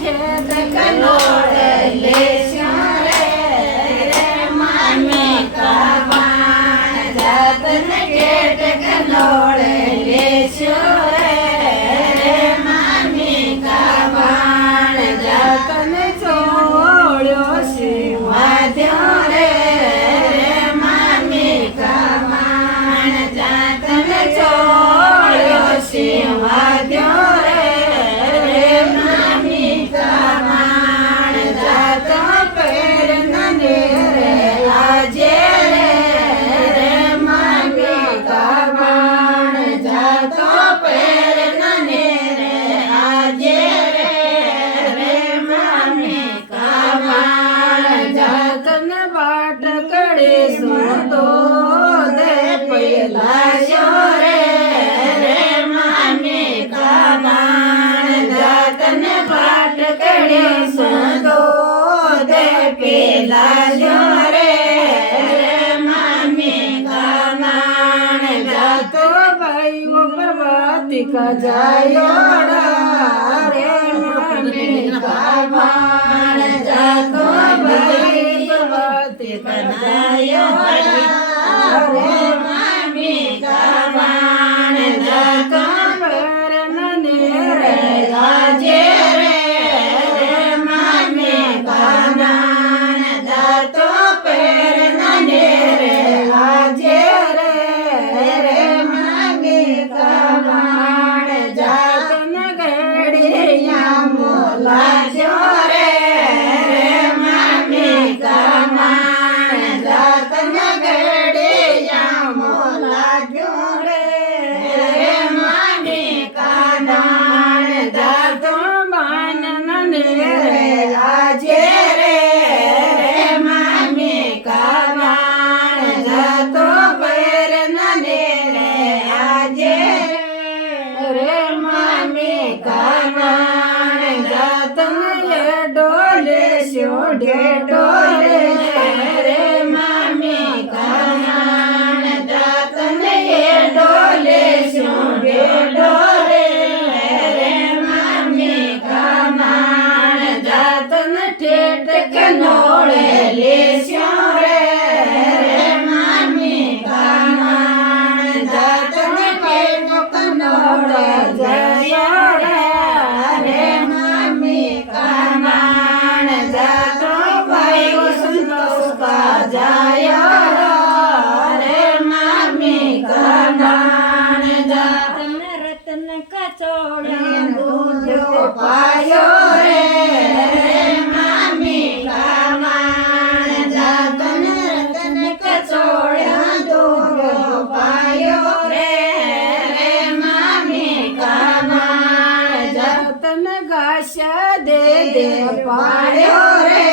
ठेठ कलोड़ लेस्यो रे मामी का बाण जातन ठेठ कलोड़ लेस्यो रे मामी का बाण जातन छोड़्यो सिंहाद्यो रे मामी का बाण जातन छोड़्यो सिंहाद्यो रे मामी का बाण जातो पैर नने रे आजे रे मामी का बाण जातो पैर नने रे आजे रे मामी का बाण जातन बाट कड़े सुतो दे पहिला रे मामी का बाण जातन बाट कड़े सुतो दे पेला रे मामी का बाण जातो भाई प्रभाती का जायो रे मामी का बाण जातो भाई प्रभाती का जायो रे मामी का बाण जातो पर नने रे आजे रे मामी का बाण जातो पर नने रे आजे रे मामी का बाण जातो नगड़िया मोला जो रे मामी का बाण जातो नगड़िया मोला जो रे मामी का बाण जातो बाण नने रे आजे रे मामी का बाण जातो पैर नने रे आजे रे मामी का बाण जातो ये डोले स्यो डोले रे मामी का बाण जातो ये डोले स्यो डोले रे मामी का बाण जातो ठेठ कनोड़े लेस्यो रे मामी का बाण जातो ठेठ कनोड़े जयो रे मामी का बाण जातो भाई संतोष का जायो रे मामी का बाण जातो रतन का चोड़ा दूध पायो रे मामी का बाण जातो रतन का चोड़ा दूध पायो रे मामी का बाण जातन गाशा दे पाड़्यो रे